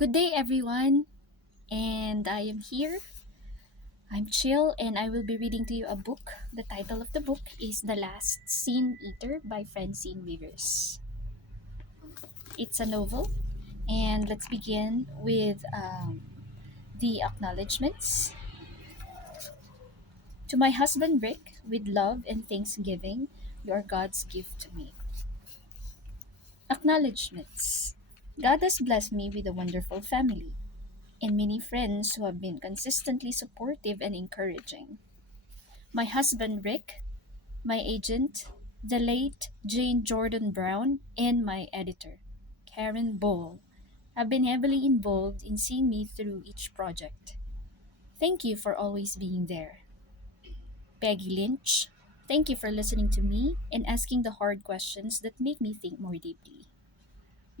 Good day, everyone, and I am here. I'm Chill, and I will be reading to you a book. The title of the book is The Last Sin Eater by Francine. It's a novel, and let's begin with the acknowledgements. To my husband Rick, with love and thanksgiving, you are God's gift to me. Acknowledgements. God has blessed me with a wonderful family and many friends who have been consistently supportive and encouraging. My husband Rick, my agent, the late Jane Jordan Brown, and my editor, Karen Ball, have been heavily involved in seeing me through each project. Thank you for always being there. Peggy Lynch, thank you for listening to me and asking the hard questions that make me think more deeply.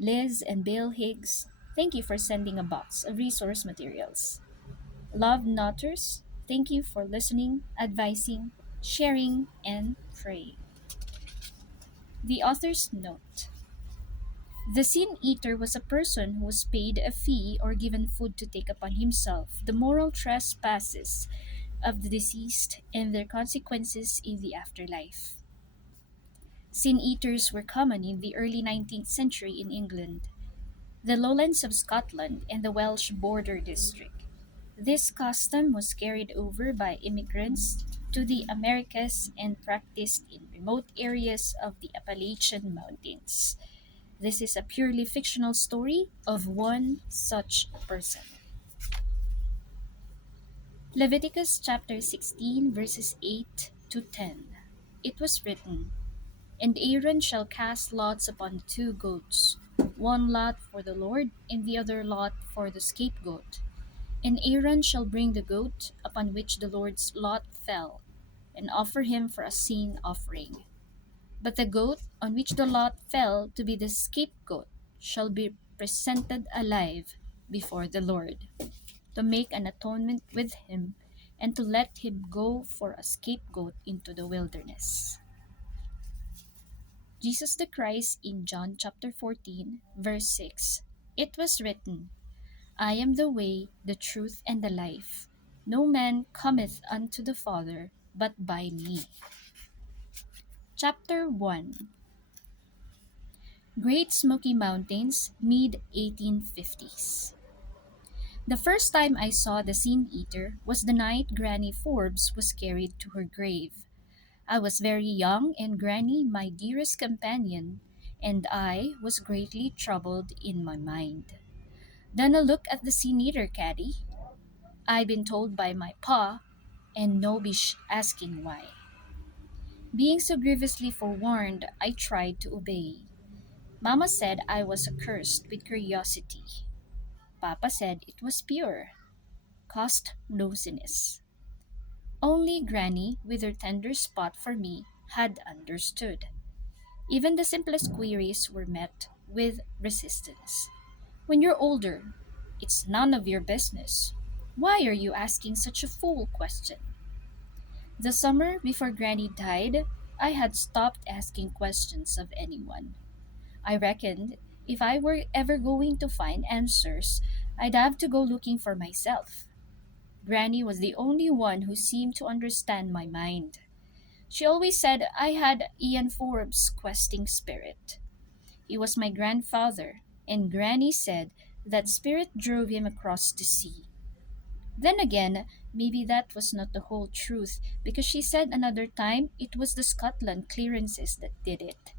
Liz and Bill Higgs, thank you for sending a box of resource materials. Love Nutters, thank you for listening, advising, sharing, and praying. The author's note. The sin eater was a person who was paid a fee or given food to take upon himself the moral trespasses of the deceased and their consequences in the afterlife. Sin eaters were common in the early 19th century in England, the lowlands of Scotland, and the Welsh border district. This custom was carried over by immigrants to the Americas and practiced in remote areas of the Appalachian Mountains. This is a purely fictional story of one such person. Leviticus chapter 16, verses 8 to 10. It was written, "And Aaron shall cast lots upon the two goats, one lot for the Lord, and the other lot for the scapegoat. And Aaron shall bring the goat upon which the Lord's lot fell, and offer him for a sin offering. But the goat on which the lot fell to be the scapegoat shall be presented alive before the Lord, to make an atonement with him, and to let him go for a scapegoat into the wilderness." Jesus the Christ in John chapter 14, verse 6. It was written, "I am the way, the truth, and the life. No man cometh unto the Father but by me." Chapter 1. Great Smoky Mountains, mid 1850s. The first time I saw the Sin Eater was the night Granny Forbes was carried to her grave. I was very young, and Granny, my dearest companion, and I was greatly troubled in my mind. Then a look at the Sin Eater, Caddy. I been told by my pa, and no be asking why. Being so grievously forewarned, I tried to obey. Mama said I was accursed with curiosity. Papa said it was pure, caused nosiness. Only Granny, with her tender spot for me, had understood. Even the simplest queries were met with resistance. "When you're older, it's none of your business. Why are you asking such a fool question?" The summer before Granny died, I had stopped asking questions of anyone. I reckoned if I were ever going to find answers, I'd have to go looking for myself. Granny was the only one who seemed to understand my mind. She always said I had Ian Forbes' questing spirit. He was my grandfather, and Granny said that spirit drove him across the sea. Then again, maybe that was not the whole truth, because she said another time it was the Scotland clearances that did it.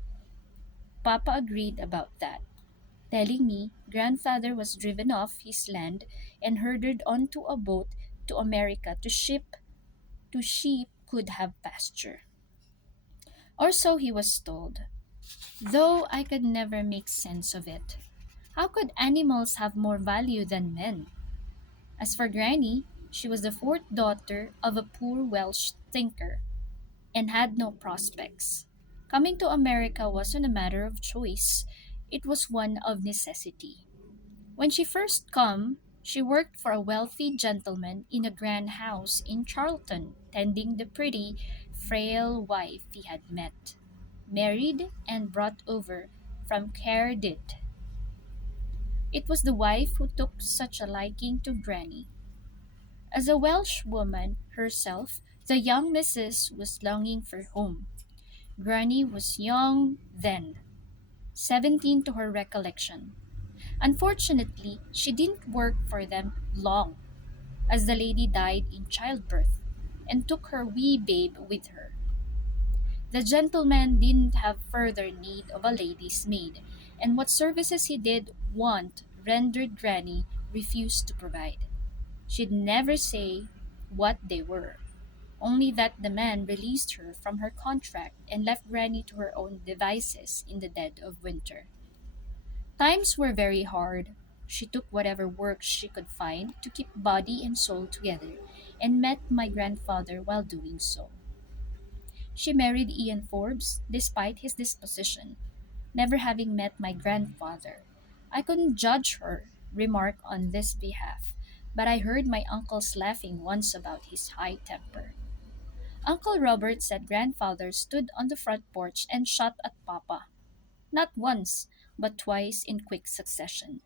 Papa agreed about that, telling me grandfather was driven off his land and herded onto a boat to America to sheep could have pasture. Or so he was told, though I could never make sense of it. How could animals have more value than men? As for Granny, she was the fourth daughter of a poor Welsh tinker and had no prospects. Coming to America wasn't a matter of choice, it was one of necessity. When she first came, she worked for a wealthy gentleman in a grand house in Charlton, tending the pretty, frail wife he had met, married, and brought over from Cardiff. It was the wife who took such a liking to Granny. As a Welsh woman herself, the young Mrs. was longing for home. Granny was young then, 17 to her recollection. Unfortunately, she didn't work for them long, as the lady died in childbirth and took her wee babe with her. The gentleman didn't have further need of a lady's maid, and what services he did want rendered Granny refused to provide. She'd never say what they were, only that the man released her from her contract and left Granny to her own devices in the dead of winter. Times were very hard. She took whatever work she could find to keep body and soul together and met my grandfather while doing so. She married Ian Forbes despite his disposition, never having met my grandfather. I couldn't judge her remark on this behalf, but I heard my uncles laughing once about his high temper. Uncle Robert said grandfather stood on the front porch and shot at Papa, not once, but twice in quick succession.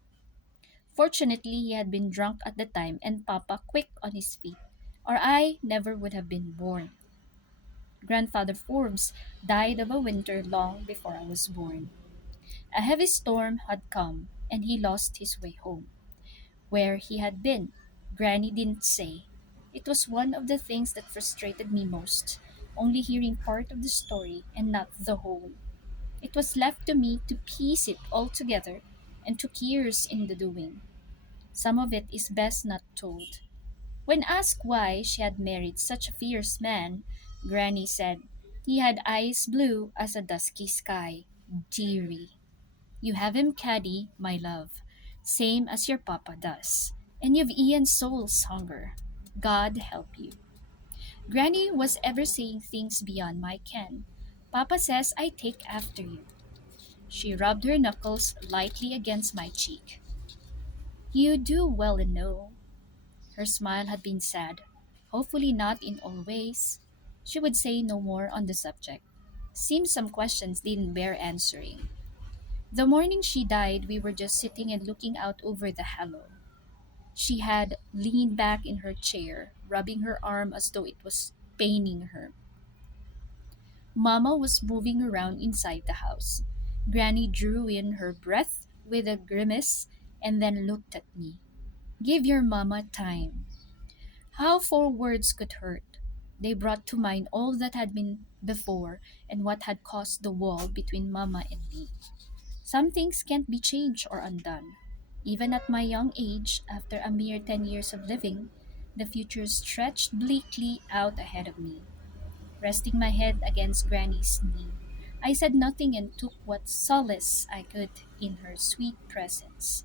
Fortunately, he had been drunk at the time and Papa quick on his feet, or I never would have been born. Grandfather Forbes died of a winter long before I was born. A heavy storm had come, and he lost his way home. Where he had been, Granny didn't say. It was one of the things that frustrated me most, only hearing part of the story and not the whole. It was left to me to piece it all together and took years in the doing. Some of it is best not told. When asked why she had married such a fierce man, Granny said, he had eyes blue as a dusky sky. Dearie. You have him caddy, my love, same as your papa does. And you've Ian's soul's hunger. God help you. Granny was ever saying things beyond my ken. Papa says I take after you. She rubbed her knuckles lightly against my cheek. You do well and know. Her smile had been sad. Hopefully not in all ways. She would say no more on the subject. Seems some questions didn't bear answering. The morning she died, we were just sitting and looking out over the hollow. She had leaned back in her chair, rubbing her arm as though it was paining her. Mama was moving around inside the house. Granny drew in her breath with a grimace and then looked at me. Give your mama time. How four words could hurt. They brought to mind all that had been before and what had caused the wall between Mama and me. Some things can't be changed or undone. Even at my young age, after a mere 10 years of living, the future stretched bleakly out ahead of me. Resting my head against Granny's knee, I said nothing and took what solace I could in her sweet presence,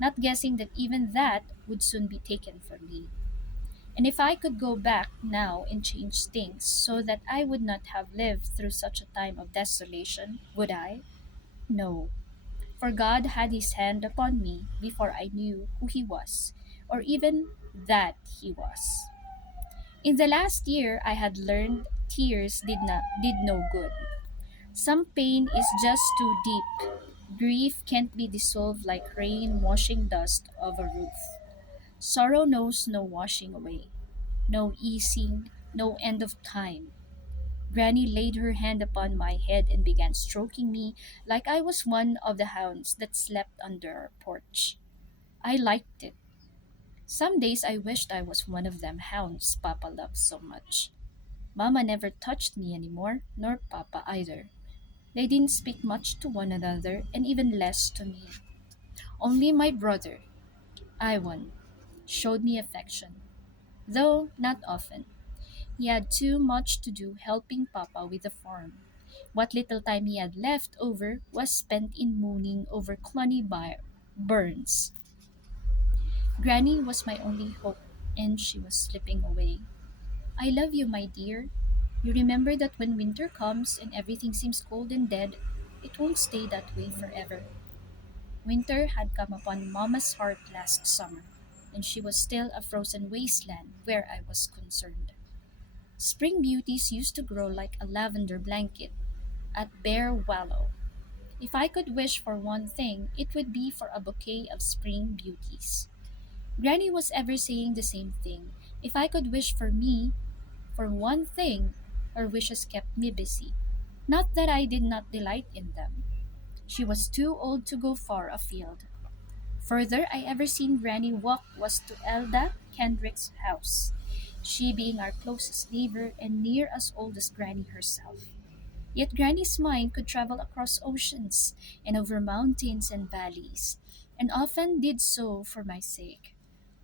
not guessing that even that would soon be taken from me. And if I could go back now and change things so that I would not have lived through such a time of desolation, would I? No, for God had his hand upon me before I knew who he was, or even that he was. In the last year I had learned tears did no good. Some pain is just too deep. Grief can't be dissolved like rain washing dust of a roof. Sorrow knows no washing away, no easing, no end of time. Granny laid her hand upon my head and began stroking me like I was one of the hounds that slept under our porch. I liked it. Some days I wished I was one of them hounds Papa loved so much. Mama never touched me anymore, nor Papa either. They didn't speak much to one another, and even less to me. Only my brother, Iwan, showed me affection, though not often. He had too much to do helping Papa with the farm. What little time he had left over was spent in mooning over Burns. Granny was my only hope, and she was slipping away. I love you, my dear. You remember that when winter comes and everything seems cold and dead, it won't stay that way forever. Winter had come upon Mama's heart last summer, and she was still a frozen wasteland where I was concerned. Spring beauties used to grow like a lavender blanket at Bear Wallow. If I could wish for one thing, it would be for a bouquet of spring beauties. Granny was ever saying the same thing. If I could wish for me, for one thing, her wishes kept me busy. Not that I did not delight in them. She was too old to go far afield. Further I ever seen Granny walk was to Elda Kendrick's house, she being our closest neighbor and near as old as Granny herself. Yet Granny's mind could travel across oceans and over mountains and valleys, and often did so for my sake.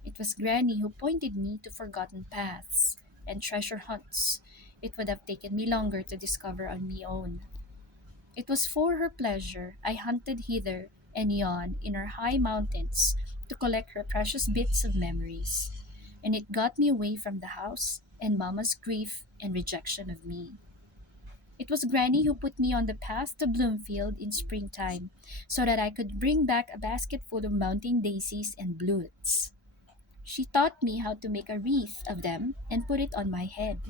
It was Granny who pointed me to forgotten paths and treasure hunts it would have taken me longer to discover on my own. It was for her pleasure I hunted hither and yon in our high mountains to collect her precious bits of memories, and it got me away from the house and Mamma's grief and rejection of me. It was Granny who put me on the path to Bloomfield in springtime so that I could bring back a basket full of mountain daisies and bluets. She taught me how to make a wreath of them and put it on my head.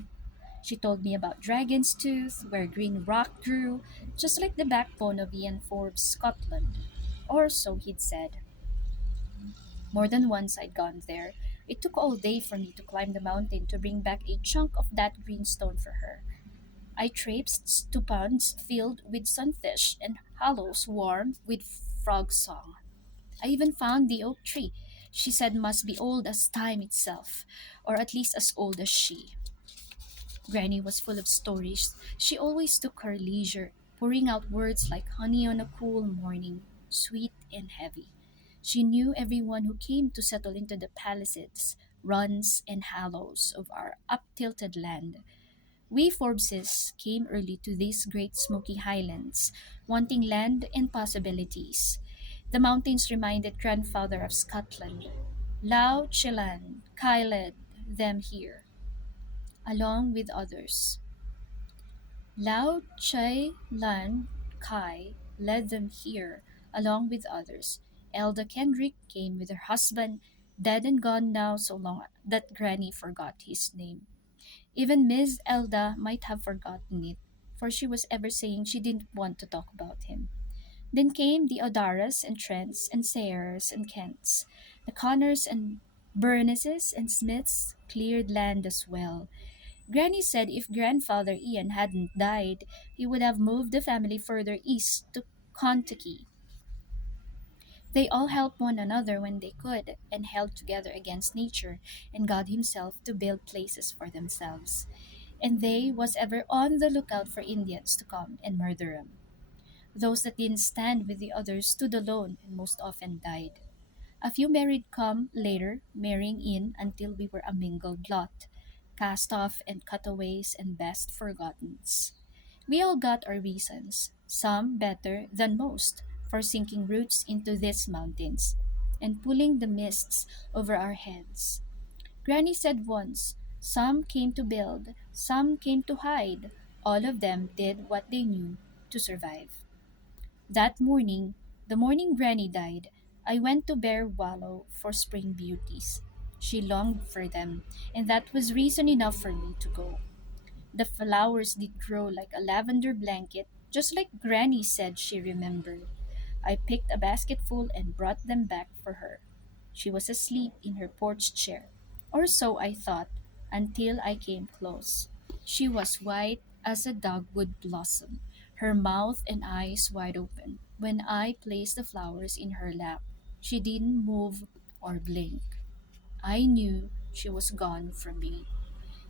She told me about Dragon's Tooth, where green rock grew, just like the backbone of Ian Forbes' Scotland. Or so he'd said. More than once I'd gone there. It took all day for me to climb the mountain to bring back a chunk of that green stone for her. I traipsed to ponds filled with sunfish and hollows warm with frog song. I even found the oak tree she said must be old as time itself, or at least as old as she. Granny was full of stories. She always took her leisure, pouring out words like honey on a cool morning, sweet and heavy. She knew everyone who came to settle into the palisades, runs, and hollows of our up-tilted land. We Forbeses came early to these great smoky highlands, wanting land and possibilities. The mountains reminded grandfather of Scotland. Lau Chilan, Kai led them here, along with others. Lao Chai Lan Kai led them here, along with others. Elda Kendrick came with her husband, dead and gone now so long that Granny forgot his name. Even Miss Elda might have forgotten it, for she was ever saying she didn't want to talk about him. Then came the Odaras and Trents and Sayers and Kents. The Connors and Burnesses and Smiths cleared land as well. Granny said if grandfather Ian hadn't died, he would have moved the family further east to Kentucky. They all helped one another when they could and held together against nature and God himself to build places for themselves. And they was ever on the lookout for Indians to come and murder 'em. Those that didn't stand with the others stood alone and most often died. A few married come later, marrying in until we were a mingled lot, cast off and cutaways and best forgottens. We all got our reasons, some better than most, for sinking roots into these mountains and pulling the mists over our heads. Granny said once, some came to build, some came to hide. All of them did what they knew to survive. That morning, the morning Granny died, I went to Bear Wallow for spring beauties. She longed for them, and that was reason enough for me to go. The flowers did grow like a lavender blanket, just like Granny said she remembered. I picked a basketful and brought them back for her. She was asleep in her porch chair, or so I thought, until I came close. She was white as a dogwood blossom, her mouth and eyes wide open. When I placed the flowers in her lap, she didn't move or blink. I knew she was gone from me.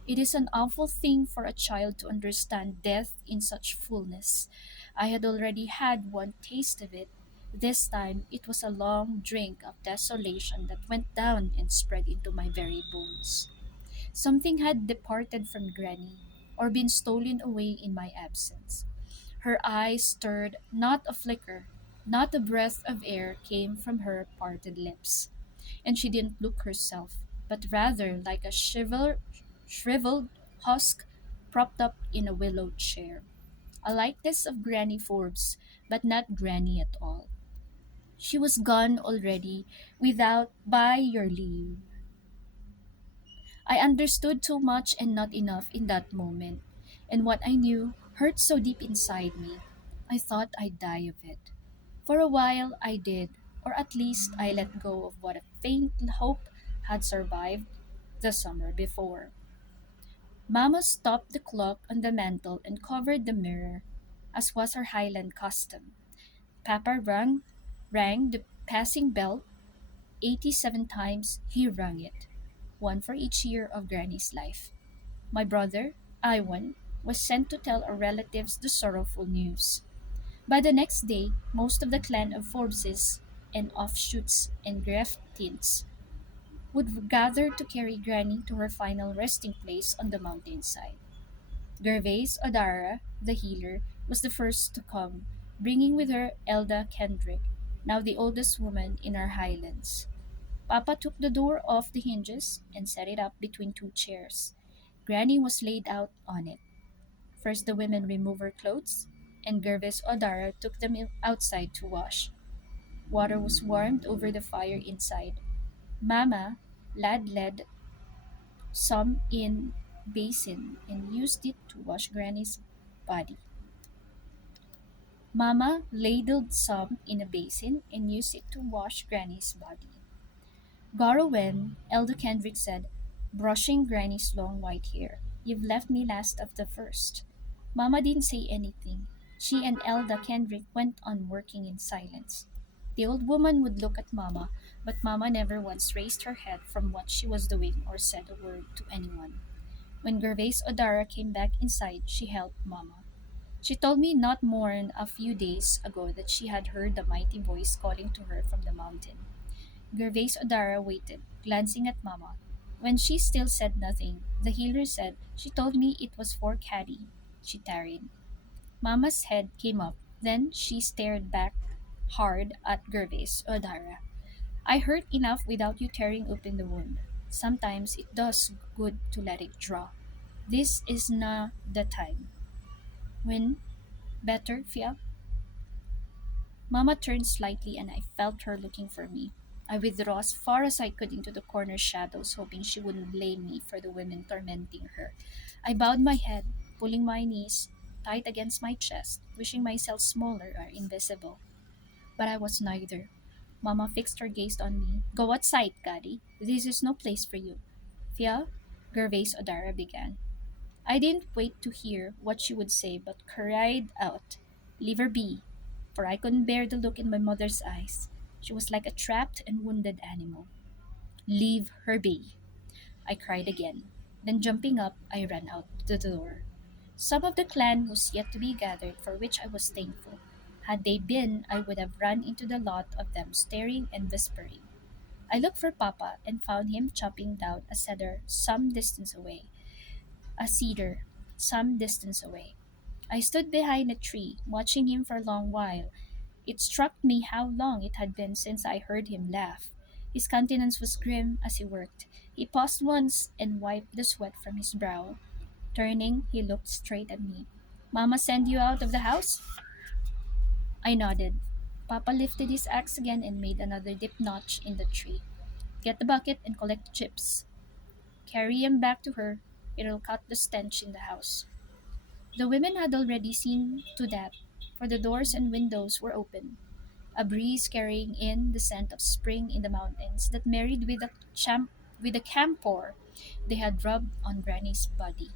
It is an awful thing for a child to understand death in such fullness. I had already had one taste of it. This time it was a long drink of desolation that went down and spread into my very bones. Something had departed from Granny, or been stolen away in my absence. Her eyes stirred, not a flicker, not a breath of air came from her parted lips. And she didn't look herself, but rather like a shriveled husk propped up in a willow chair. A likeness of Granny Forbes, but not Granny at all. She was gone already, without by your leave. I understood too much and not enough in that moment, and what I knew hurt so deep inside me. I thought I'd die of it. For a while I did, or at least I let go of what a faint hope had survived the summer before. Mamma stopped the clock on the mantel and covered the mirror, as was her Highland custom. Papa rang the passing bell 87 times. He rang it, one for each year of Granny's life. My brother, Iwan, was sent to tell our relatives the sorrowful news. By the next day, most of the clan of Forbeses and offshoots and Greftins would gather to carry Granny to her final resting place on the mountainside. Gervais Odara, the healer, was the first to come, bringing with her Elda Kendrick, now the oldest woman in our highlands. Papa took the door off the hinges and set it up between two chairs. Granny was laid out on it. First, the women removed her clothes, and Gervais Odara took them outside to wash. Water was warmed over the fire inside. Mama led some in basin and used it to wash Granny's body. Mama ladled some in a basin and used it to wash Granny's body. Gorowen, Elder Kendrick said, brushing Granny's long white hair, "You've left me last of the first." Mama didn't say anything. She and Elda Kendrick went on working in silence. The old woman would look at Mama, but Mama never once raised her head from what she was doing or said a word to anyone. When Gervais Odara came back inside, she helped Mama. She told me not more than a few days ago that she had heard the mighty voice calling to her from the mountain. Gervais Odara waited, glancing at Mama. When she still said nothing, the healer said, "She told me it was for Caddy." She tarried. Mama's head came up. Then she stared back hard at Gervais Odara. "I hurt enough without you tearing open the wound. Sometimes it does good to let it draw. This is not the time. When better, Fia?" Mama turned slightly and I felt her looking for me. I withdrew as far as I could into the corner shadows, hoping she wouldn't blame me for the women tormenting her. I bowed my head, pulling my knees tight against my chest, wishing myself smaller or invisible. But I was neither. Mama fixed her gaze on me. "Go outside, Gadi. This is no place for you." "Fia?" Gervais Odara began. I didn't wait to hear what she would say, but cried out, "Leave her be," for I couldn't bear the look in my mother's eyes. She was like a trapped and wounded animal. "Leave her be," I cried again. Then jumping up, I ran out the door. Some of the clan was yet to be gathered, for which I was thankful. Had they been, I would have run into the lot of them staring and whispering. I looked for Papa and found him chopping down a cedar some distance away. I stood behind a tree, watching him for a long while. It struck me how long it had been since I heard him laugh. His countenance was grim as he worked. He paused once and wiped the sweat from his brow. Turning, he looked straight at me. "Mama send you out of the house?" I nodded. Papa lifted his axe again and made another deep notch in the tree. "Get the bucket and collect the chips. Carry him back to her. It'll cut the stench in the house." The women had already seen to that, for the doors and windows were open, a breeze carrying in the scent of spring in the mountains that married with the camphor they had rubbed on Granny's body.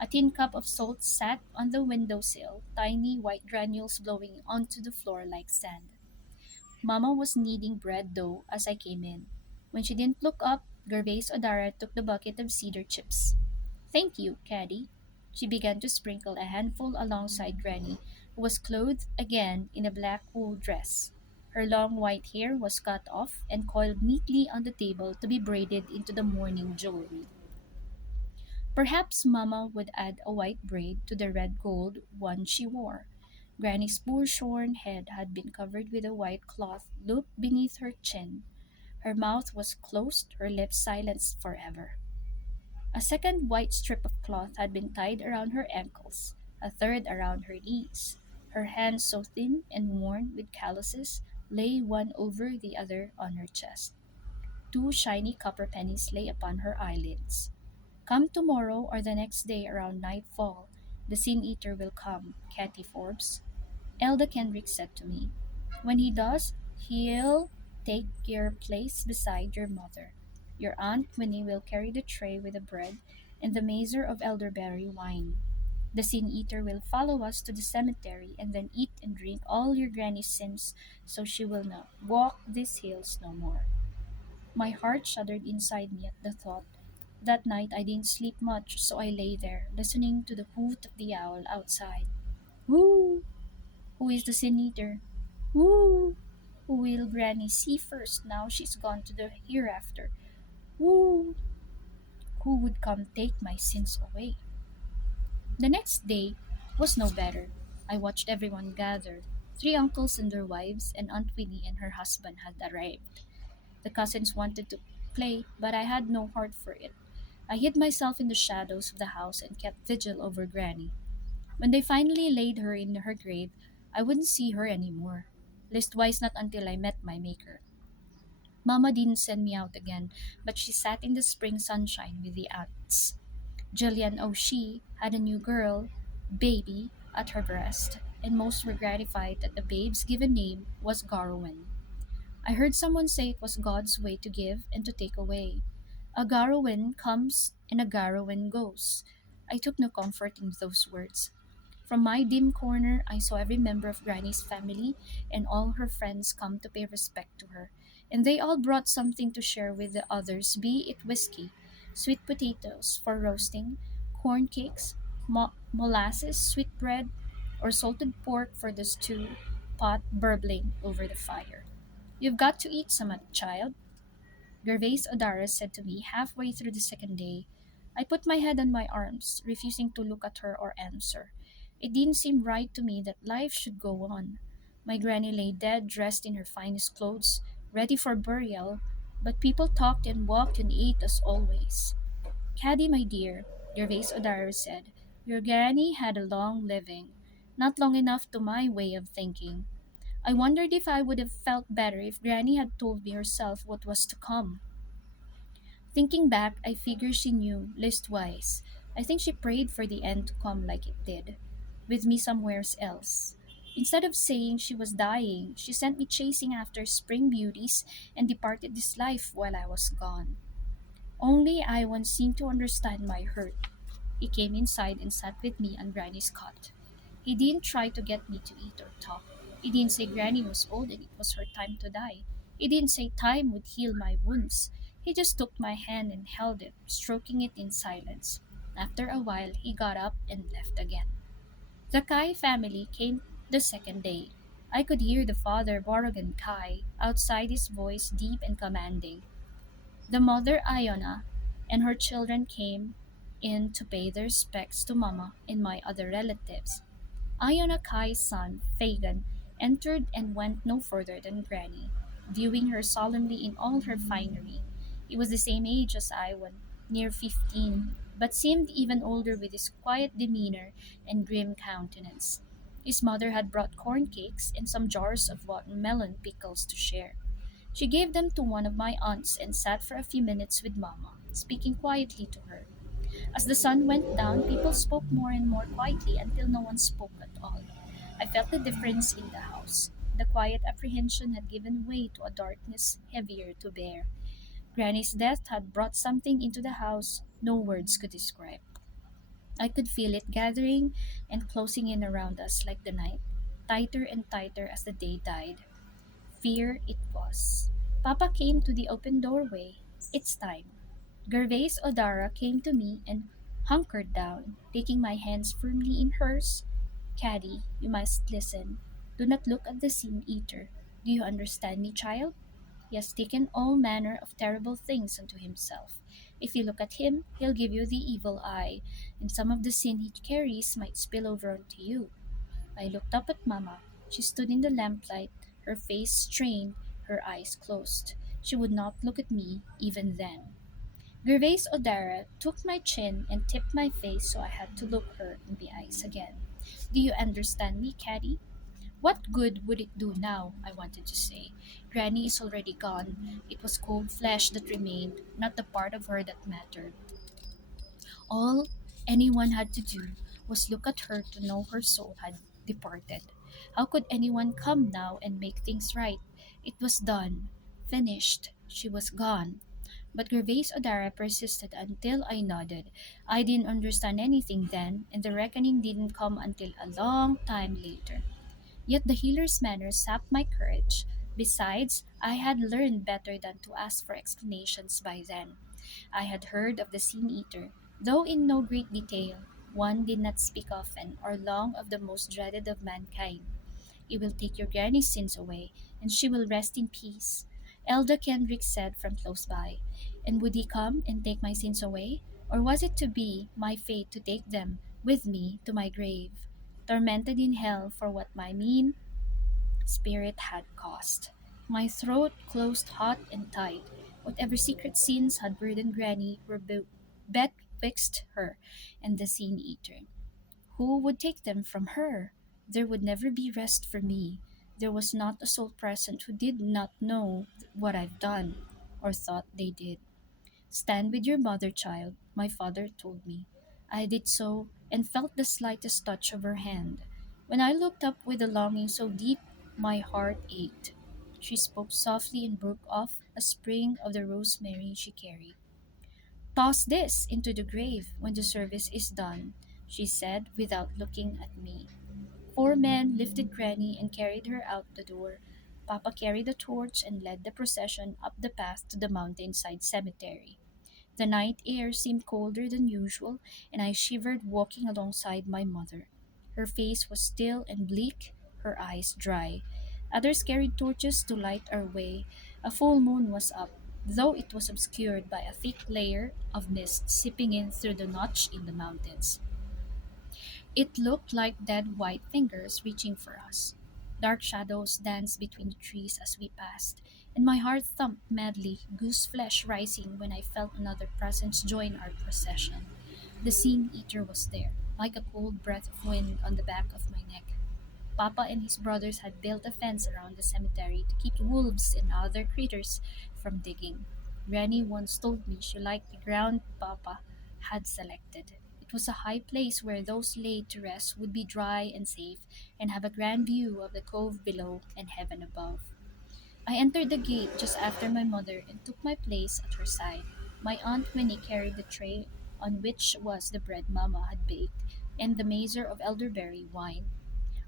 A tin cup of salt sat on the window sill, tiny white granules blowing onto the floor like sand. Mama was kneading bread dough as I came in. When she didn't look up, Gervais Odara took the bucket of cedar chips. "Thank you, Caddy." She began to sprinkle a handful alongside Granny, who was clothed again in a black wool dress. Her long white hair was cut off and coiled neatly on the table to be braided into the mourning jewelry. Perhaps Mamma would add a white braid to the red gold one she wore. Granny's poor shorn head had been covered with a white cloth looped beneath her chin. Her mouth was closed, her lips silenced forever. A second white strip of cloth had been tied around her ankles, a third around her knees. Her hands, so thin and worn with calluses, lay one over the other on her chest. Two shiny copper pennies lay upon her eyelids. "Come tomorrow or the next day around nightfall. The Sin Eater will come, Katty Forbes." Elda Kendrick said to me. When he does, he'll take your place beside your mother. Your Aunt Winnie will carry the tray with the bread and the mazer of elderberry wine. The sin eater will follow us to the cemetery and then eat and drink all your granny's sins so she will not walk these hills no more. My heart shuddered inside me at the thought. That night I didn't sleep much, so I lay there, listening to the hoot of the owl outside. Woo! Who is the sin eater? Woo! Who will Granny see first now she's gone to the hereafter? Woo! Who would come take my sins away? The next day was no better. I watched everyone gather. Three uncles and their wives, and Aunt Winnie and her husband had arrived. The cousins wanted to play, but I had no heart for it. I hid myself in the shadows of the house and kept vigil over Granny. When they finally laid her in her grave, I wouldn't see her anymore. Leastwise, not until I met my maker. Mama didn't send me out again, but she sat in the spring sunshine with the aunts. Jillian O'Shea had a new girl, baby, at her breast, and most were gratified that the babe's given name was Garwin. I heard someone say it was God's way to give and to take away. A Garwin comes and a Garwin goes. I took no comfort in those words. From my dim corner, I saw every member of Granny's family and all her friends come to pay respect to her, and they all brought something to share with the others, be it whiskey, sweet potatoes for roasting, corn cakes, molasses, sweet bread, or salted pork for the stew pot burbling over the fire. You've got to eat some, child, Gervais O'Dara said to me halfway through the second day. I put my head on my arms, refusing to look at her or answer. It didn't seem right to me that life should go on. My granny lay dead, dressed in her finest clothes, ready for burial, but people talked and walked and ate as always. Caddy, my dear, Gervais O'Dara said, your granny had a long living, not long enough to my way of thinking. I wondered if I would have felt better if Granny had told me herself what was to come. Thinking back, I figure she knew, leastwise. I think she prayed for the end to come like it did, with me somewhere else. Instead of saying she was dying, she sent me chasing after spring beauties and departed this life while I was gone. Only I once seemed to understand my hurt. He came inside and sat with me on Granny's cot. He didn't try to get me to eat or talk. He didn't say Granny was old and it was her time to die. He didn't say time would heal my wounds. He just took my hand and held it, stroking it in silence. After a while, he got up and left again. The Kai family came the second day. I could hear the father, Borogan Kai, outside, his voice deep and commanding. The mother, Iona, and her children came in to pay their respects to Mama and my other relatives. Iona Kai's son, Fagan, entered and went no further than Granny, viewing her solemnly in all her finery. He was the same age as I when near 15, but seemed even older with his quiet demeanor and grim countenance. His mother had brought corn cakes and some jars of watermelon pickles to share. She gave them to one of my aunts and sat for a few minutes with Mamma, speaking quietly to her. As the sun went down, people spoke more and more quietly until no one spoke at all. I felt the difference in the house. The quiet apprehension had given way to a darkness heavier to bear. Granny's death had brought something into the house no words could describe. I could feel it gathering and closing in around us like the night, tighter and tighter as the day died. Fear it was. Papa came to the open doorway. It's time. Gervais O'Dara came to me and hunkered down, taking my hands firmly in hers. Caddy, you must listen. Do not look at the sin eater. Do you understand me, child? He has taken all manner of terrible things unto himself. If you look at him, he'll give you the evil eye, and some of the sin he carries might spill over onto you. I looked up at Mamma. She stood in the lamplight, her face strained, her eyes closed. She would not look at me even then. Gervais O'Dara took my chin and tipped my face so I had to look her in the eyes again. Do you understand me, Caddy? What good would it do now? I wanted to say. Granny is already gone. It was cold flesh that remained, not the part of her that mattered. All anyone had to do was look at her to know her soul had departed. How could anyone come now and make things right? It was done. Finished. She was gone. But Gervais Odara persisted until I nodded. I didn't understand anything then, and the reckoning didn't come until a long time later. Yet the healer's manner sapped my courage. Besides, I had learned better than to ask for explanations by then. I had heard of the Sin Eater, though in no great detail. One did not speak often or long of the most dreaded of mankind. He will take your granny's sins away, and she will rest in peace. Elder Kendrick said from close by. And would he come and take my sins away? Or was it to be my fate to take them with me to my grave, tormented in hell for what my mean spirit had caused? My throat closed hot and tight. Whatever secret sins had burdened Granny were betwixt her and the Sin Eater. Who would take them from her? There would never be rest for me. There was not a soul present who did not know what I've done, or thought they did. Stand with your mother, child, my father told me. I did so, and felt the slightest touch of her hand. When I looked up with a longing so deep, my heart ached. She spoke softly and broke off a sprig of the rosemary she carried. Toss this into the grave when the service is done, she said without looking at me. Four men lifted Granny and carried her out the door. Papa carried a torch and led the procession up the path to the mountainside cemetery. The night air seemed colder than usual, and I shivered walking alongside my mother. Her face was still and bleak, her eyes dry. Others carried torches to light our way. A full moon was up, though it was obscured by a thick layer of mist seeping in through the notch in the mountains. It looked like dead white fingers reaching for us. Dark shadows danced between the trees as we passed, and my heart thumped madly, goose flesh rising when I felt another presence join our procession. The Sin Eater was there, like a cold breath of wind on the back of my neck. Papa and his brothers had built a fence around the cemetery to keep wolves and other critters from digging. Granny once told me she liked the ground Papa had selected. It was a high place where those laid to rest would be dry and safe and have a grand view of the cove below and heaven above. I entered the gate just after my mother and took my place at her side. My Aunt Winnie carried the tray on which was the bread Mama had baked and the mazer of elderberry wine.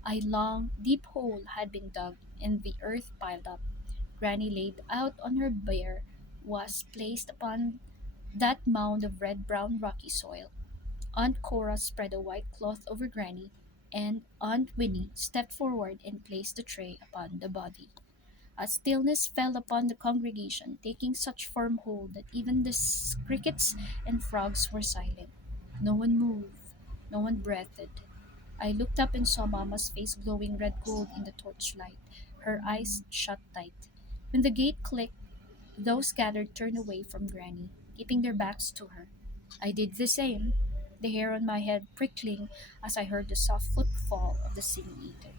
A long, deep hole had been dug and the earth piled up. Granny laid out on her bier was placed upon that mound of red brown rocky soil. Aunt Cora spread a white cloth over Granny, and Aunt Winnie stepped forward and placed the tray upon the body. A stillness fell upon the congregation, taking such firm hold that even the crickets and frogs were silent. No one moved, no one breathed. I looked up and saw Mamma's face glowing red gold in the torchlight, her eyes shut tight. When the gate clicked, those gathered turned away from Granny, keeping their backs to her. I did the same, the hair on my head prickling as I heard the soft footfall of the Sin Eater.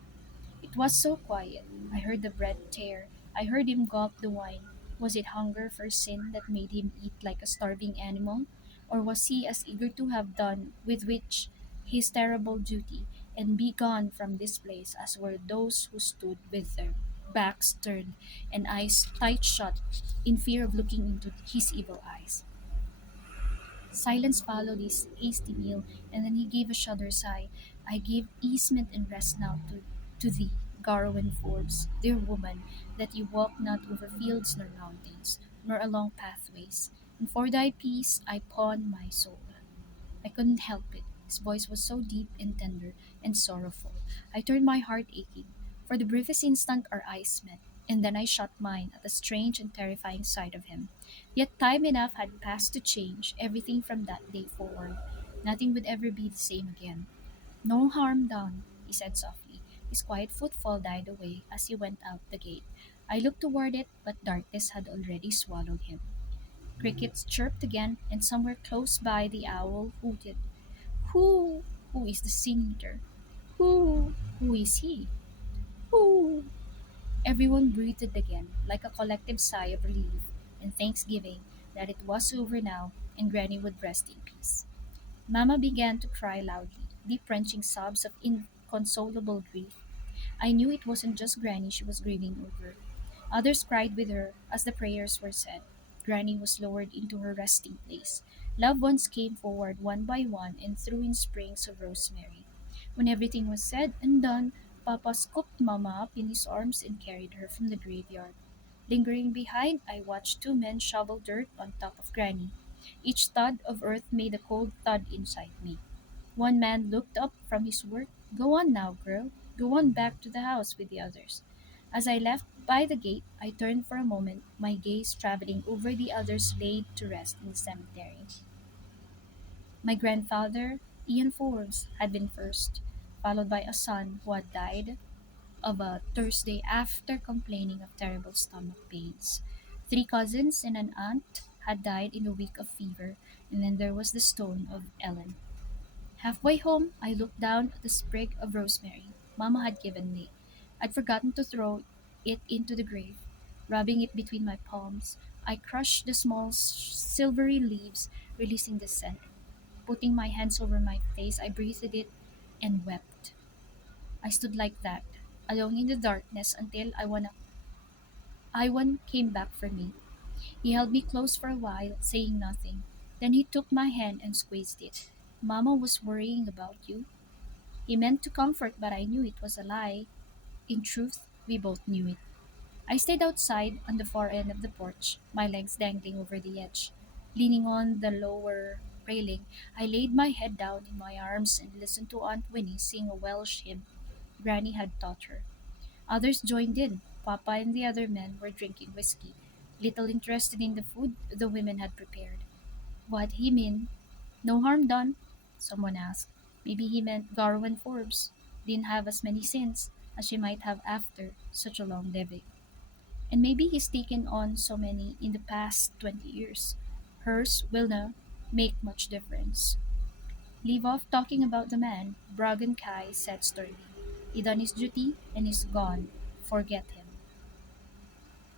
It was so quiet. I heard the bread tear. I heard him gulp the wine. Was it hunger for sin that made him eat like a starving animal? Or was he as eager to have done with which his terrible duty and be gone from this place as were those who stood with their backs turned and eyes tight shut in fear of looking into his evil eyes? Silence followed his hasty meal, and then he gave a shudder sigh. I give easement and rest now to thee, Garwin Forbes, dear woman, that ye walk not over fields nor mountains, nor along pathways, and for thy peace I pawn my soul. I couldn't help it. His voice was so deep and tender and sorrowful. I turned my heart aching. For the briefest instant our eyes met, and then I shut mine at the strange and terrifying sight of him. Yet time enough had passed to change everything from that day forward. Nothing would ever be the same again. No harm done, he said softly. His quiet footfall died away as he went out the gate. I looked toward it, but darkness had already swallowed him. Crickets chirped again, and somewhere close by the owl hooted. Who? Who is the Sin Eater? Who? Who is he? Who? Everyone breathed again, like a collective sigh of relief and thanksgiving that it was over now and Granny would rest in peace. Mamma began to cry loudly, deep wrenching sobs of inconsolable grief. I knew it wasn't just Granny she was grieving over. Others cried with her as the prayers were said. Granny was lowered into her resting place. Loved ones came forward one by one and threw in sprigs of rosemary. When everything was said and done, Papa scooped Mama up in his arms and carried her from the graveyard. Lingering behind, I watched two men shovel dirt on top of Granny. Each thud of earth made a cold thud inside me. One man looked up from his work. Go on now, girl. Go on back to the house with the others. As I left by the gate, I turned for a moment, my gaze traveling over the others laid to rest in the cemetery. My grandfather, Ian Forbes, had been first, followed by a son who had died of a Thursday after complaining of terrible stomach pains. Three cousins and an aunt had died in a week of fever, and then there was the stone of Ellen. Halfway home, I looked down at the sprig of rosemary Mama had given me. I'd forgotten to throw it into the grave. Rubbing it between my palms, I crushed the small silvery leaves, releasing the scent. Putting my hands over my face, I breathed it and wept. I stood like that, alone in the darkness until Iwan came back for me. He held me close for a while, saying nothing. Then he took my hand and squeezed it. Mama was worrying about you. He meant to comfort, but I knew it was a lie. In truth, we both knew it. I stayed outside on the far end of the porch, my legs dangling over the edge. Leaning on the lower railing, I laid my head down in my arms and listened to Aunt Winnie sing a Welsh hymn Granny had taught her. Others joined in. Papa and the other men were drinking whiskey, little interested in the food the women had prepared. What he mean? No harm done? Someone asked. Maybe he meant Garwin Forbes didn't have as many sins as she might have after such a long living. And maybe he's taken on so many in the past 20 years. Hers will not make much difference. Leave off talking about the man, Bragan Kai said sternly. He done his duty and is gone. Forget him.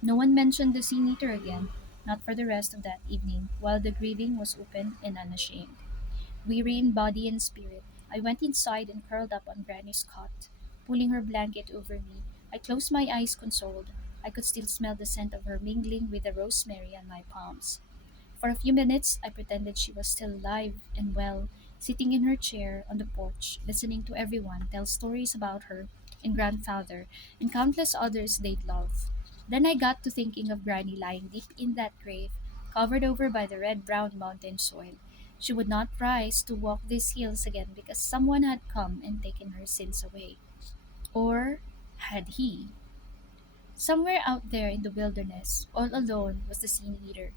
No one mentioned the Sea Eater again, not for the rest of that evening, while the grieving was open and unashamed. Weary in body and spirit, I went inside and curled up on Granny's cot. Pulling her blanket over me, I closed my eyes consoled. I could still smell the scent of her mingling with the rosemary on my palms. For a few minutes, I pretended she was still alive and well, sitting in her chair on the porch, listening to everyone tell stories about her and grandfather and countless others they'd love. Then I got to thinking of Granny lying deep in that grave, covered over by the red brown mountain soil. She would not rise to walk these hills again because someone had come and taken her sins away. Or had he? Somewhere out there in the wilderness, all alone, was the Sin Eater.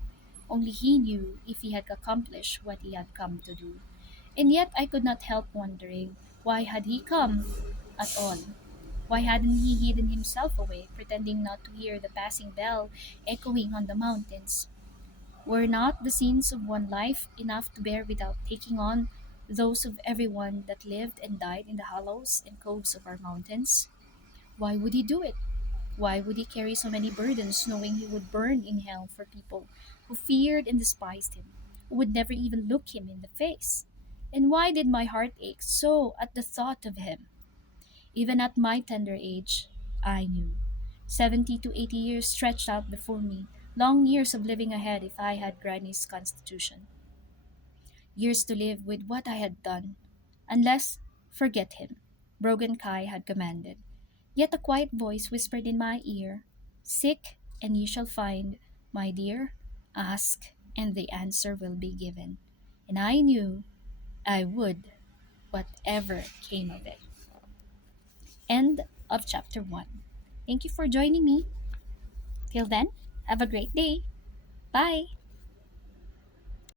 Only he knew if he had accomplished what he had come to do. And yet I could not help wondering, why had he come at all? Why hadn't he hidden himself away, pretending not to hear the passing bell echoing on the mountains? Were not the sins of one life enough to bear without taking on those of everyone that lived and died in the hollows and coves of our mountains? Why would he do it? Why would he carry so many burdens knowing he would burn in hell for people who feared and despised him, who would never even look him in the face? And why did my heart ache so at the thought of him? Even at my tender age, I knew. 70 to 80 years stretched out before me, long years of living ahead if I had Granny's constitution. Years to live with what I had done. Unless, forget him, Brogan Kai had commanded. Yet a quiet voice whispered in my ear, Seek, and ye shall find, my dear. Ask, and the answer will be given. And I knew I would, whatever came of it. End of chapter 1. Thank you for joining me. Till then, have a great day. Bye.